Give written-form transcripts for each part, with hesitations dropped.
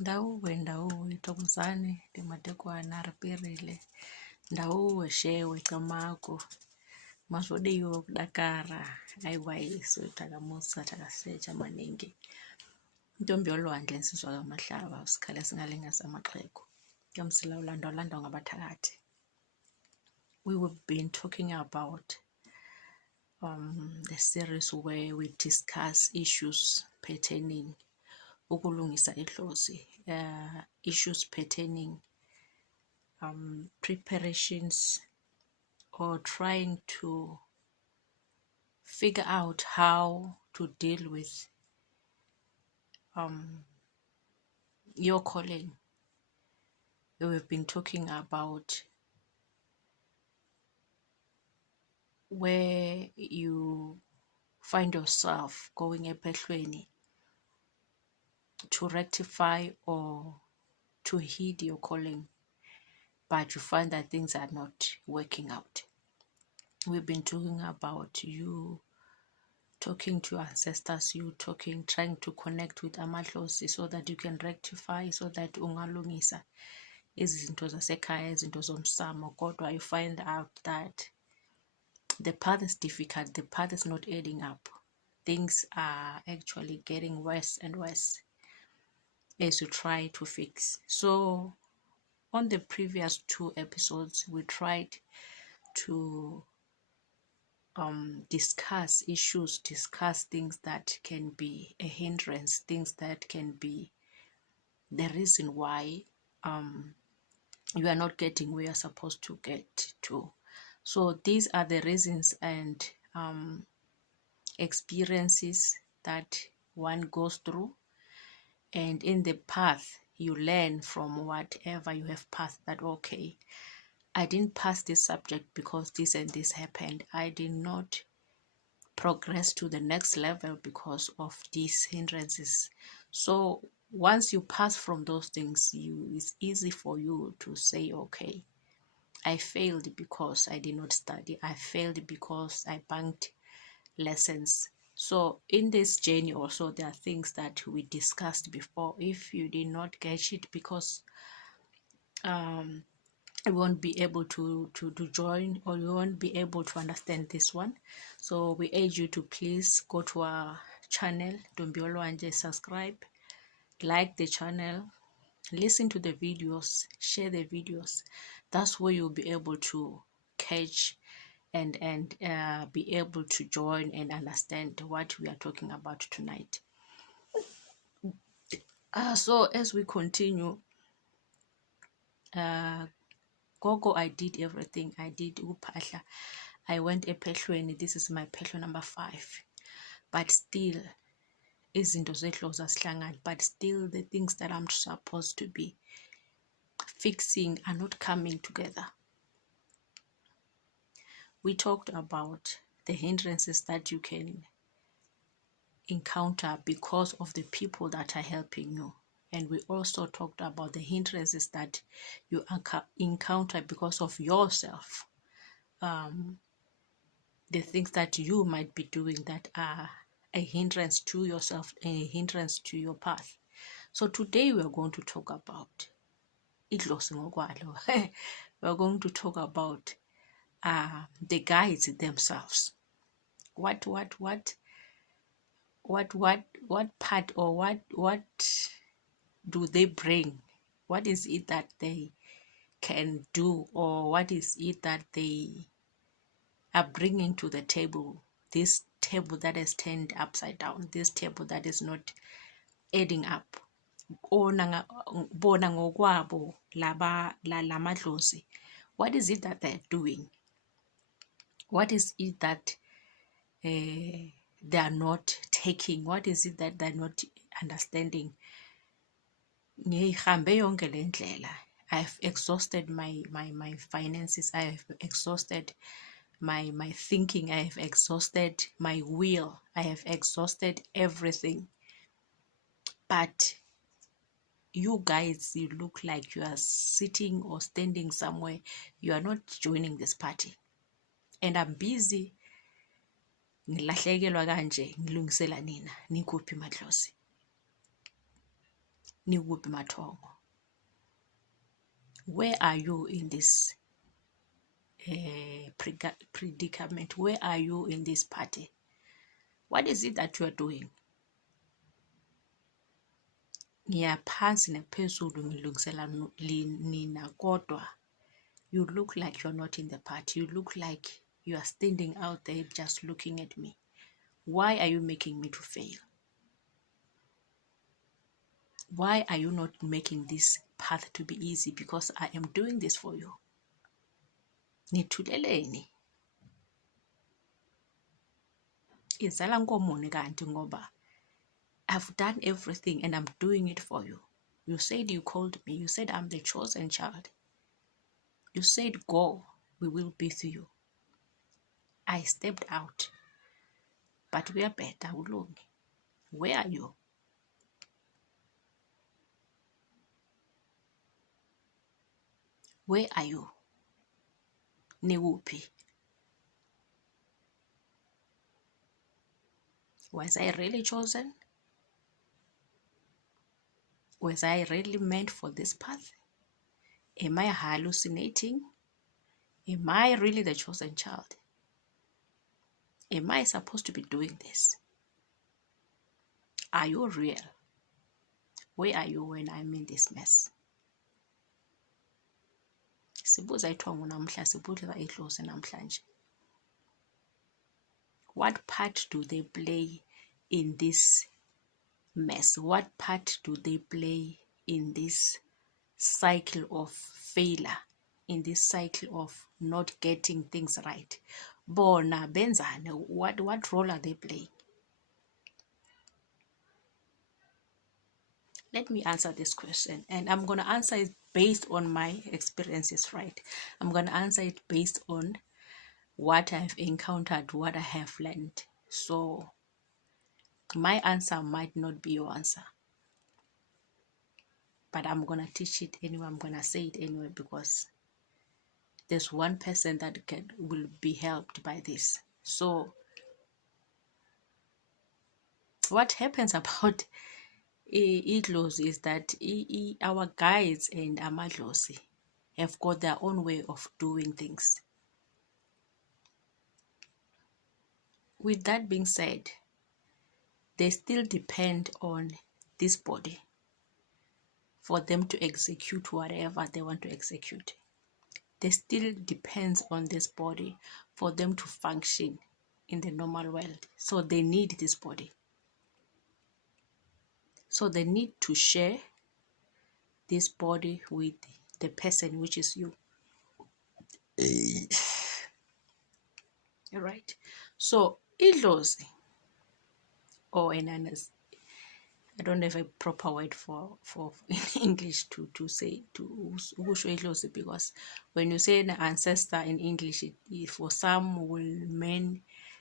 Ndawuwe Thokozane ndimadekwana ripirile ndawuwe shewe kamako mazvodiwa kudakara aiwaiso takamusa takasecha maningi intombi yolwandle nsizwa kamahlaba usikhale singalingasa amaxhego yomsila ulandwa ngabathakathi. We've been talking about the series where we discuss issues pertaining ukulungisa idlozi, issues pertaining preparations or trying to figure out how to deal with your calling. We've been talking about where you find yourself going ephehlweni to rectify or to heed your calling, but you find that things are not working out. We've been talking about you talking to your ancestors, you trying to connect with amadlozi so that you can rectify, so that ungalungisa izinto zasekhaya, izinto zomsamo, kodwa you find out that the path is difficult, the path is not adding up. Things are actually getting worse and worse as you try to fix. So on the previous 2 episodes, we tried to discuss issues, discuss things that can be a hindrance, things that can be the reason why you are not getting where you're supposed to get to. So these are the reasons and experiences that one goes through, and in the path you learn from whatever you have passed, that okay, I didn't pass this subject because this and this happened. I did not progress to the next level because of these hindrances. So once you pass from those things, it's easy for you to say, okay, I failed because I did not study. I failed because I bunked lessons. So in this journey also, there are things that we discussed before. If you did not catch it because you won't be able to join, or you won't be able to understand this one, so we urge you to please go to our channel Dombiolwanje, subscribe, like the channel, listen to the videos, share the videos. That's where you'll be able to catch and be able to join and understand what we are talking about tonight. So as we continue, Gogo, I did everything. I did uphahla. I went ephehlweni. This is my phehlo number 5. But still, izinto zedlozi asihlangani. But still, the things that I'm supposed to be fixing are not coming together. We talked about the hindrances that you can encounter because of the people that are helping you. And we also talked about the hindrances that you encounter because of yourself. The things that you might be doing that are a hindrance to yourself, a hindrance to your path. So today we are going to talk about idlozi ngokwalo. We are going to talk about the guides themselves. What part, or what do they bring? What is it that they can do, or what is it that they are bringing to the table? This table that is turned upside down, this table that is not adding up. Bona ngokwabo lamadlozi, what is it that they're doing? What is it that they are not taking? What is it that they're not understanding? I've exhausted my finances. I've exhausted my thinking. I have exhausted my will. I have exhausted everything. But you guys, you look like you are sitting or standing somewhere. You are not joining this party. And I'm busy ngilahlekelwa kanje ngilungisela nina nikuphi madlozi. nikuphi mathongo? Where are you in this predicament? Where are you in this party? What is it that you are doing? Ngiyaphansi nephezulu ngilungisela nina kodwa you look like you're not in the party. You look like you are standing out there just looking at me. Why are you making me to fail? Why are you not making this path to be easy? Because I am doing this for you. Nithuleleni. Izala nkomoni kanti ngoba I've done everything and I'm doing it for you. You said you called me. You said I'm the chosen child. You said go, we will be with you. I stepped out. But we are better. Where are you? Where are you? Nikuphi? Was I really chosen? Was I really meant for this path? Am I hallucinating? Am I really the chosen child? Am I supposed to be doing this? Are you real? Where are you when I'm in this mess? Sibuza ithongo namhla, sibuza idlozi namhlanje. What part do they play in this mess? What part do they play in this cycle of failure, in this cycle of not getting things right? Bona benzane, what role are they playing? Let me answer this question, and I'm going to answer it based on my experiences, right? I'm going to answer it based on what I've encountered, what I have learned. So my answer might not be your answer, but I'm going to teach it anyway. I'm going to say it anyway because there's one person that will be helped by this. So what happens about idlozi is that our guides and amadlozi have got their own way of doing things. With that being said, they still depend on this body for them to execute whatever they want to execute. They still depends on this body for them to function in the normal world. So they need this body. So they need to share this body with the person, which is you. All right. So idlozi or enanas, I don't have a proper word for in English to say to usho idlozi, because when you say an ancestor in English, it for some will mean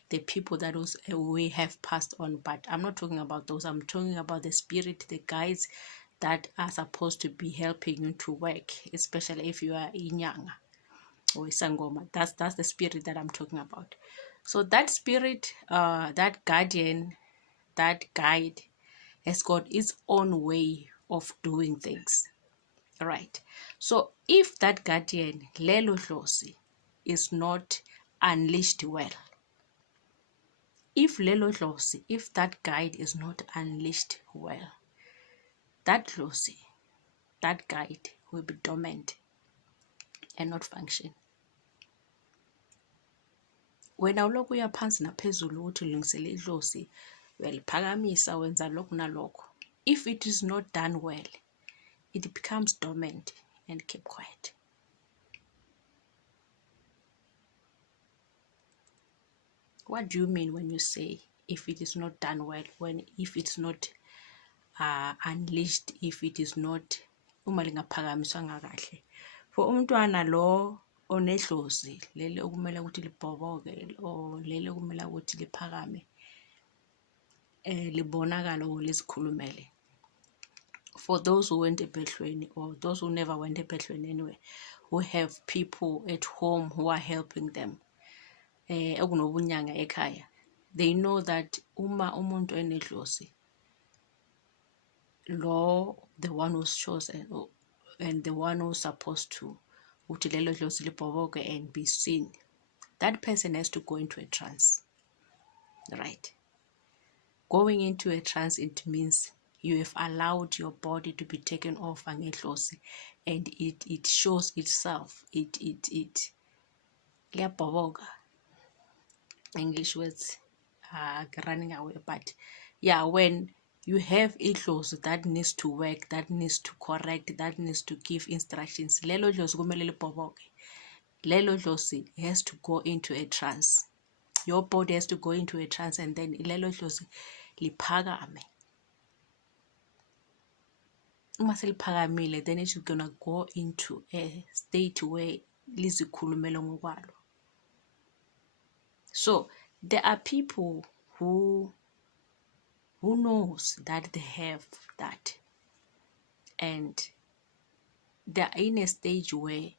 the people that we have passed on, but I'm not talking about those. I'm talking about the spirit, the guides that are supposed to be helping you to work, especially if you are inyanga or isangoma. That's the spirit that I'm talking about. So that spirit, that guardian, that guide has got its own way of doing things. Right. So if that guardian, lelo dlozi, is not unleashed well, if lelo dlozi, if that guide is not unleashed well, that dlozi, that guide will be dormant and not function. Wena ulokhu uya phansi naphezulu ukuthi ulungisele idlozi, weliphakamisa wenza lokhu nalokho. If it is not done well, it becomes dormant and keep quiet. What do you mean when you say if it is not done well? If it's not unleashed, if it is not uma lingaphakamiswanga kahle? For umntwana lo onedlozi lele okumele ukuthi libhoboke or lele okumele ukuthi liphakame, libonakala or lizikhulumele. For those who went ebhehlweni or those who never went ebhehlweni anyway, who have people at home who are helping them, okunobunyanga ekhaya, they know that uma umuntu enedlozi, law, the one who's chosen and the one who's supposed to uthi lelo dlozi libhoboke and be seen, that person has to go into a trance, right? Going into a trance, it means you have allowed your body to be taken over ngedlozi, and it shows itself, it liyabhoboka. English words are running away, but yeah, when you have idlozi that needs to work, that needs to correct, that needs to give instructions, lelo dlozi kumele libhoboke. Lelo dlozi has to go into a trance. Your body has to go into a trance, and then lelo dlozi liphakame. Uma seliphakamile, then it's gonna go into a state where lizikhulumela ngokwalo. So there are people who knows that they have that, and they're in a stage where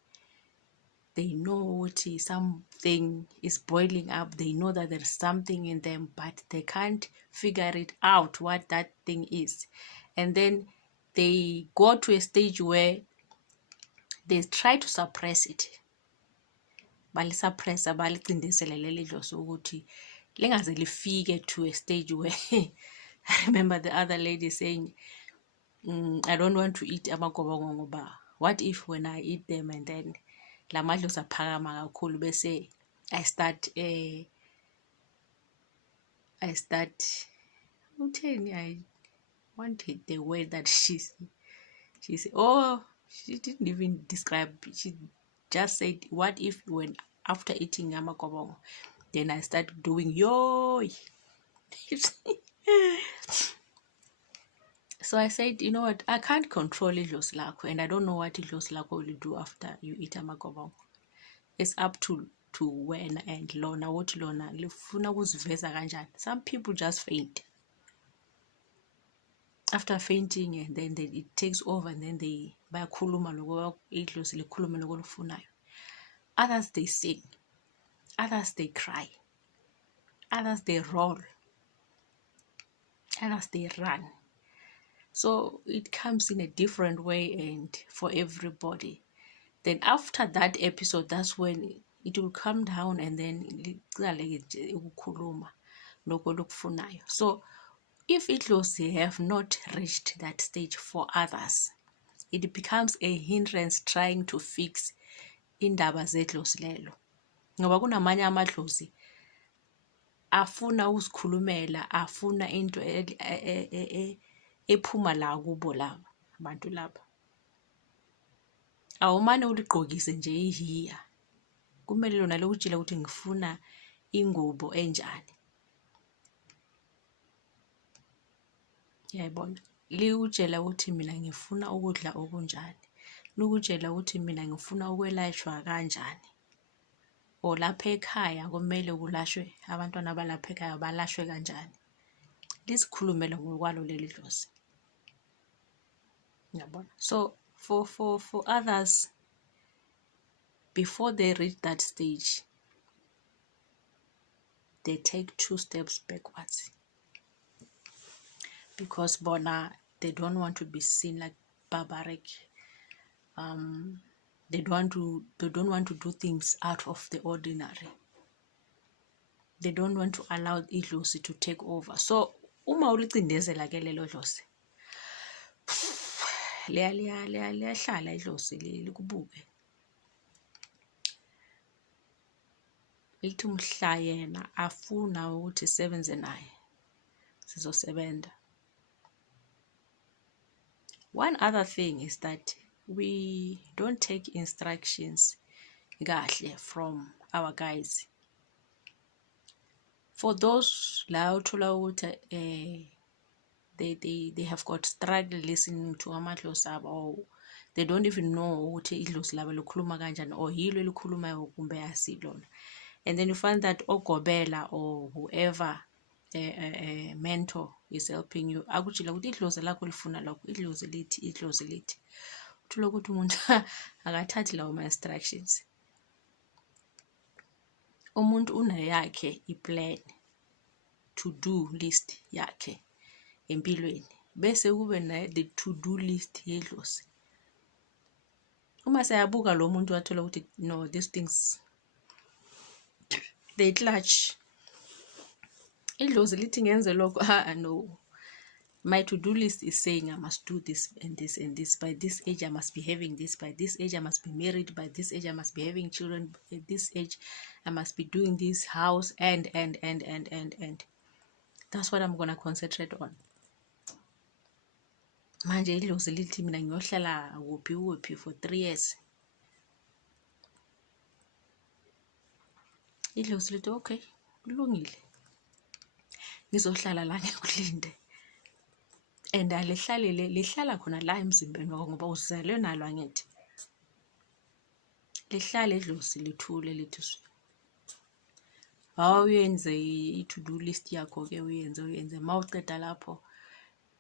they know what something is boiling up, they know that there's something in them, but they can't figure it out what that thing is. And then they go to a stage where they try to suppress it, balisuppressa, balicindezele leli dlozi ukuthi lingaze lifike to a stage where I remember the other lady saying, I don't want to eat amagobongo ngoba what if when I eat them and then la madlozi aphakama kakhulu bese I start utheni, I wanted the word that she said, oh, she didn't even describe, she just said, what if when after eating amagobongo then I start doing yo. So I said, you know what, I can't control idlozi lakho, and I don't know what idlozi lakho will do after you eat amagobongo. It's up to wena and lona ukuthi lona lifuna ukuziveza kanjani. Some people just faint. After fainting, and then it takes over, and then they bayakhuluma lokho idlozi likhuluma lokho lifunayo. Others they sing, others they cry, others they roll, others they run. So it comes in a different way and for everybody. Then after that episode, that's when it will come down, and then ukukhuluma lokho lokufunayo. So if idlozi have not reached that stage for others, it becomes a hindrance trying to fix indaba zedlozi lelo, ngoba kunamanye amadlozi afuna uzikhulumela, afuna into ephuma la kubo laba abantu laba. Awumane uligqokise nje ihiya, kumele lona lokutshela ukuthi ngifuna ingubo enjani. Yayibona, likutshela ukuthi mina ngifuna ukudla okunjani, likutshela ukuthi mina ngifuna ukwelashwa kanjani, o lapha ekhaya kumele kulashwe abantwana balapha ekhaya balashwe kanjani. Lisikhulumele ngokwalo leli dlozi. Yabona. So for others, before they reach that stage, they take 2 steps backwards, because bona they don't want to be seen like barbaric. They don't want to do things out of the ordinary. They don't want to allow idlozi to take over. So uma ulicindezela ke lelo dlozi, liyahlala idlozi likubuke, lithi umhla yena afuna ukuthi sebenze naye sizosebenza. One other thing is that we don't take instructions kahle from our guys. For those la uthola ukuthi they have got struggle listening to amadlozi abo, or they don't even know ukuthi idlozi labo likhuluma kanjani, or yilo elikhulumayo kumbe asilona. And then you find that ogobela or whoever mentor is helping you akutshela ukuthi idlozi lakho lifuna lokho, idlozi lithi. Uthola ukuthi umuntu akathathi lawo ma-instructions. Umuntu uneyakhe iplan, to do list yakhe empilweni, bese kube naye the to-do list yedlozi. Uma siyabuka lo muntu wathola ukuthi no, these things they clutch. Idlozi lithi ngenze lokho, no. My to-do list is saying I must do this and this and this. By this age, I must be having this. By this age, I must be married. By this age, I must be having children. At this age, I must be doing this house and. That's what I'm going to concentrate on. Manje idlozi lithi mina ngiyohlala kuphi for 3 years. Idlozi lithi okay, kulungile. Ngizohlala la ngikulinde. And lihlala khona la emzimbeni wakho ngoba uzalwe nalo angithi. Lihlala idlozi lithule lithi uyenze i-to-do list yakho ke uyenze mawuceda lapho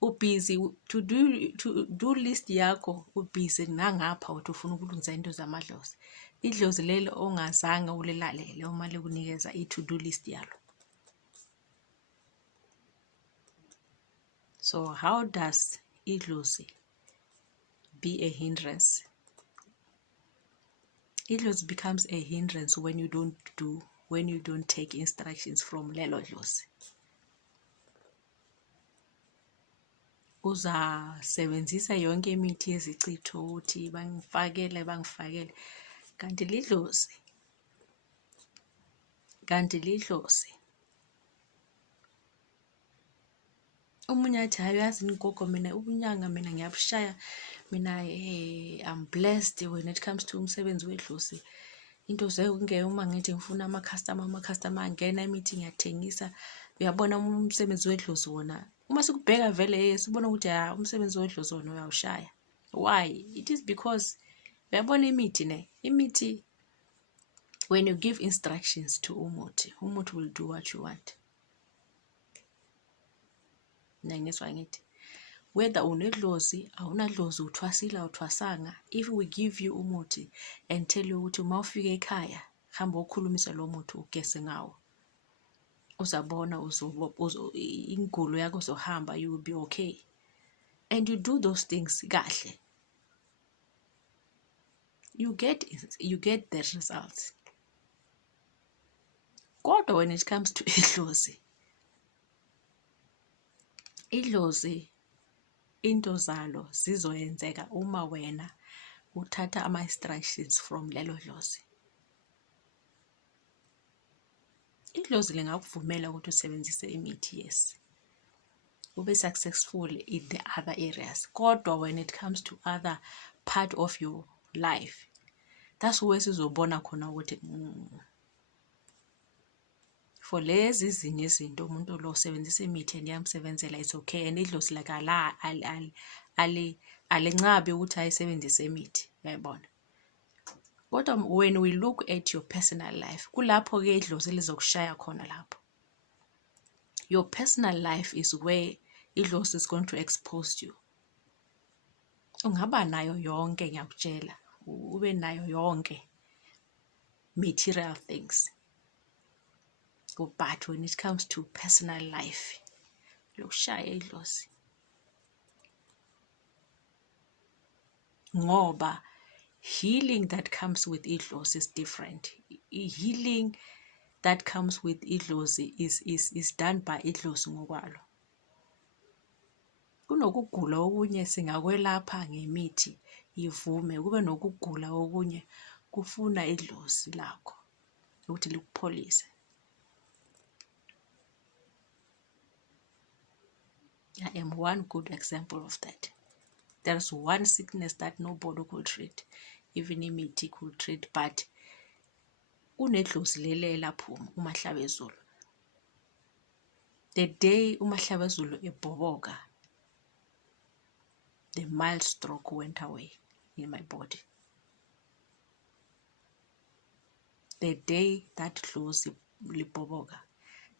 ubusy to-do list yakho ubusy nangapha uthi ufuna ukulungisa into zamadlozi. Idlozi lelo ongazange ulilalele uma likunikeza i-to-do list yalo. So how does idlozi be a hindrance? Idlozi becomes a hindrance when you don't take instructions from lelo dlozi. Uzasebenzisa yonke imithi yezichitho uthi bangifakele kanti lidlozi umunye athi hayi uyazi ingogo mina ubunyanga mina ngiyabushaya mina I'm blessed when it comes to umsebenzi wedlozi. Into zeke uma ngithi ngifuna ama-customer angena imithi ngiyathengisa. Uyabona umsebenzi wedlozi wona uma sikubheka vele sibona ukuthi umsebenzi wedlozi wona uyawushaya. Why? It is because uyabona imithi when you give instructions to umuthi will do what you want. Nangizwa ngithi whether unedlozi awunadlozi uthwasile awuthwasanga, if we give you umuthi and tell you ukuthi uma ufika ekhaya hamba ukhulumisa lo muthi ugese ngawo, uzabona ingulo yakho uzohamba, you will be okay, and you do those things kahle, you get the results. Kodwa when it comes to idlozi into zalo zizoyenzeka uma wena uthatha ama-instructions from lelo dlozi. Idlozi lingakuvumela ukuthi usebenzise imithi, yes, ube successful in the other areas, kodwa when it comes to other part of your life, that's where sizobona khona ukuthi for lezi zinye izinto umuntu lo usebenzisa imithi and yamsebenzela, it's okay, and idlozi like alincabi ukuthi ayisebenzise imithi, uyayibona. Kodwa when we look at your personal life, kulapho ke idlozi lizokushaya khona lapho. Your personal life is where idlozi is going to expose you. Ungaba nayo yonke, ngiyakutshela, ube nayo yonke material things, but when it comes to personal life, lokushaya idlozi. Ngoba healing that comes with idlozi is different. Healing that comes with idlozi is done by idlozi ngokwalo. Kunokugula okunye singakwelapha ngemithi ivume, kube nokugula okunye kufuna idlozi lakho ukuthi likupholise. I am one good example of that. There's one sickness that nobody could treat, even imithi could treat, but unedlozi lele elaphuma uMahlabezulu. The day uMahlabezulu ebhoboka, the mild stroke went away in my body. The day that dlozi libhoboka,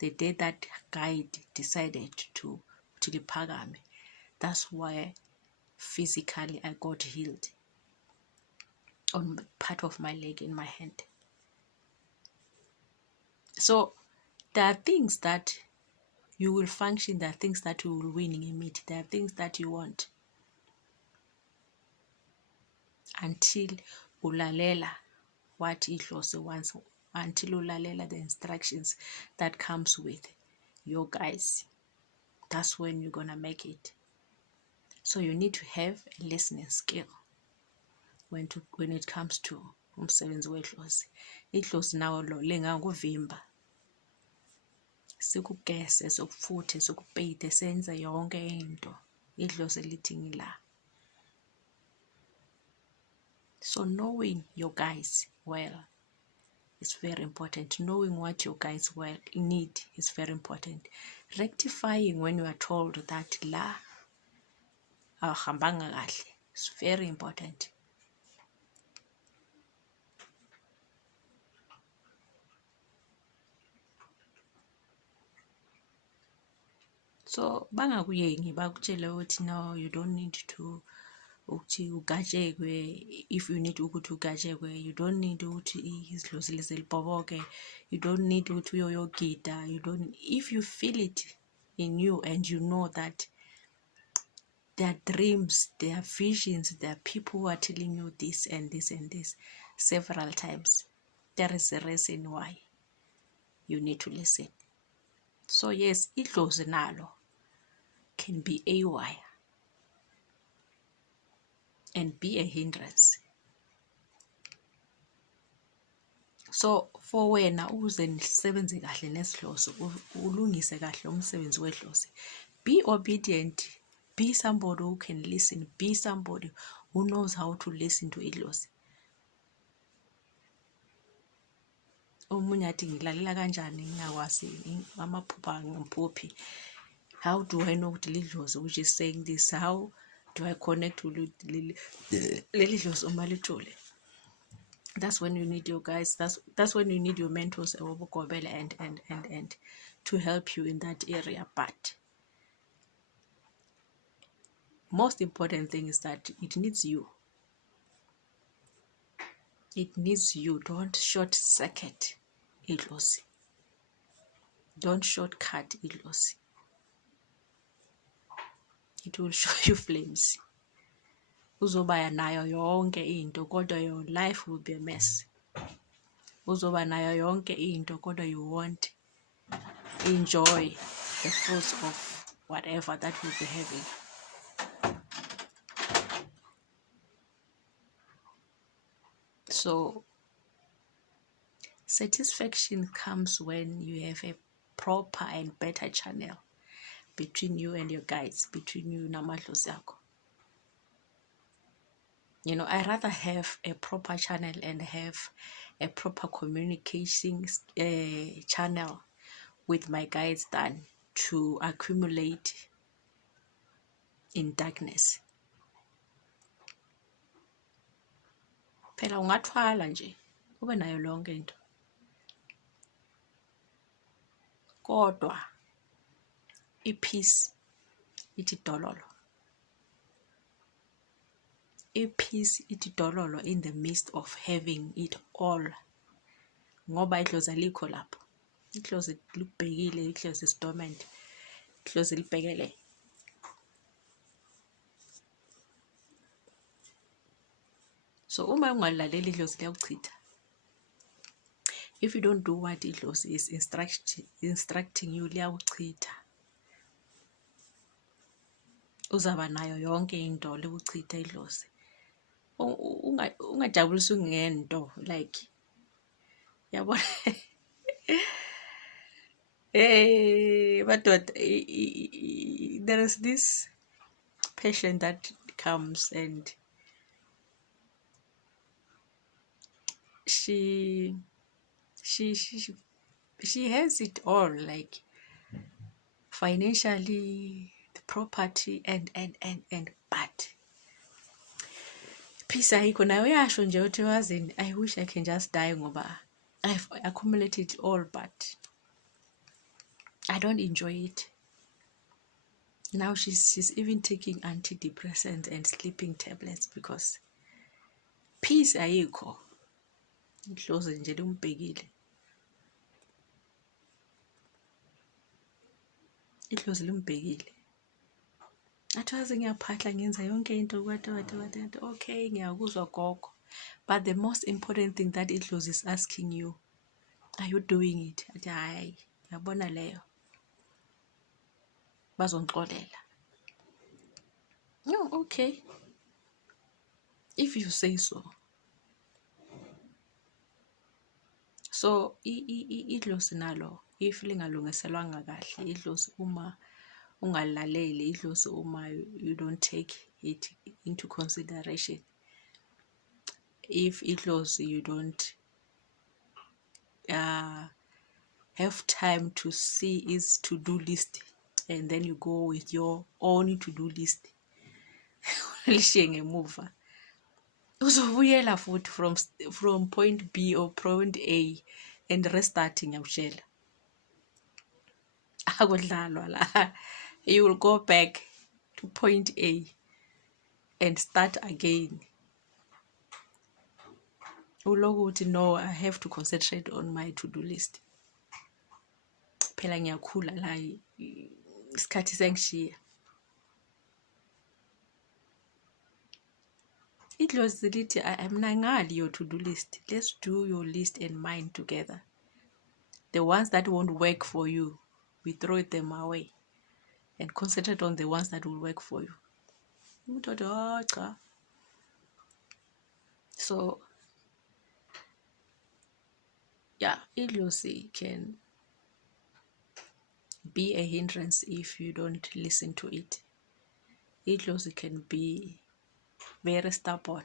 the day that guide decided to liphakame, that's why physically I got healed on part of my leg and my hand. So there are things that You will function. There are things that you will win in it. There are things that you want. Until ulalela what idlozi wants, until ulalela the instructions that comes with your guys. That's when you're gonna make it. So you need to have a listening skill when it comes to umsebenzi wedlozi. Idlozi nawo lo lingakuvimba, sikugese, sikufuthe, sikupeyite, senze yonke into. Idlozi lithi ngila. So knowing your guys well is very important. Knowing what your guys well need is very important. Rectifying when you are told that la awahambanga kahle is very important. So bangakuyengi bakutshele ukuthi no, you don't need to ukuthi ugajekwe. If you need ukuthi ugajekwe, you don't need ukuthi idlozi lize libhoboke. You don't need ukuthi uyoyogida. You don't. If you feel it in you and you know that there are dreams, there are visions, there are people who are telling you this and this and this several times, there is a reason why you need to listen. So yes, idlozi nalo can be a wire and be a hindrance. So for wena uze nisebenze kahle nesidlozi, ulungise kahle umsebenzi wedlozi, be obedient. Be somebody who can listen. Be somebody who knows how to listen to idlozi. Omunye athi ngilalela kanjani ngingakwazi amaphupha ngiphuphi. How do I know ukuthi lidlozi which is saying this? How do I connect with lidlozi umalithole? That's when you need your guys. That's when you need your mentors and to help you in that area. But most important thing is that it needs you. It needs you. Don't short circuit idlozi. Don't shortcut idlozi. It will show you flames. Uzoba nayo yonke into kodwa your life will be a mess. Uzoba nayo yonke into kodwa you won't enjoy the fruits of whatever that will be having. So satisfaction comes when you have a proper and better channel between you and your guides, between you and amadlozi akho. You know, I rather have a proper channel and have a proper communication channel with my guides than to accumulate in darkness. Phela ungathwala nje ube nayo lonke into kodwa ipeace ithi dololo. Ipeace ithi dololo in the midst of having it all. Ngoba idlozi alikho lapho. Idlozi libhekile, idlozi is dormant. Idlozi libhekele. So uma ungalaleli idlozi liyakuchitha. If you don't do what idlozi is instructing you, liyakuchitha. Uzaba nayo yonke into lekuchitha idlozi. Ungajabulisi ngento like yabona. Hey, but there is this patient that comes and she has it all, like financially, the property and but peace ayikho. Nayo yasho nje uthi wazini, I wish I can just die ngoba I've accumulated all but I don't enjoy it. Now she's even taking antidepressants and sleeping tablets because peace ayikho. Idlozi nje limbhekile. idlozi limbhekile. Athazi ngiyaphahla ngenza yonke into what. Okay, ngiyakuzwa gogo. But the most important thing that idlozi is asking you, are you doing it? Athi hayi, yabona leyo. Bazongixolela. No, okay. If you say so. So idlozi nalo if lingalungiselwanga kahle, idlozi uma ungalaleli, idlozi uma you don't take it into consideration, if idlozi you don't have time to see his to-do list and then you go with your own to-do list, lishiye ngemuva, uzobuyela futhi from point B or point A and restarting ngiyakutshela. Akudlalwa la. You will go back to point A and start again. Ulokuthi no, I have to concentrate on my to-do list. Phela ngiyakhula la, isikhathi sengishiya. Idlozi lithi mina ngali your to-do list. Let's do your list and mine together. The ones that won't work for you, we throw them away and concentrate on the ones that will work for you. So yeah, idlozi can be a hindrance if you don't listen to it. Idlozi can be very stubborn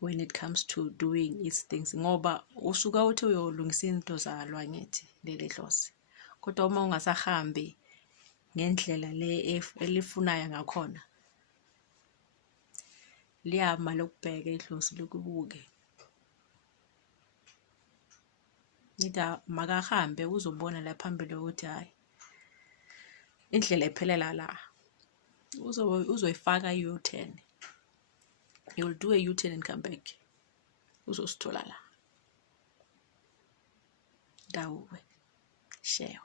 when it comes to doing its things. Ngoba usuka uthi uyolungisa into zalo angithi leli dlozi. Kodwa uma ungasahambi ngendlela le elifunayo ngakhona, liyama lokubheka idlozi lokubuke. Nida makahambe uzobona la phambili ukuthi hayi indlela ephelela la. Uzoyifaka i-U-turn. You'll do a U-turn and come back. Uzosithola la. Dawuwe. Share.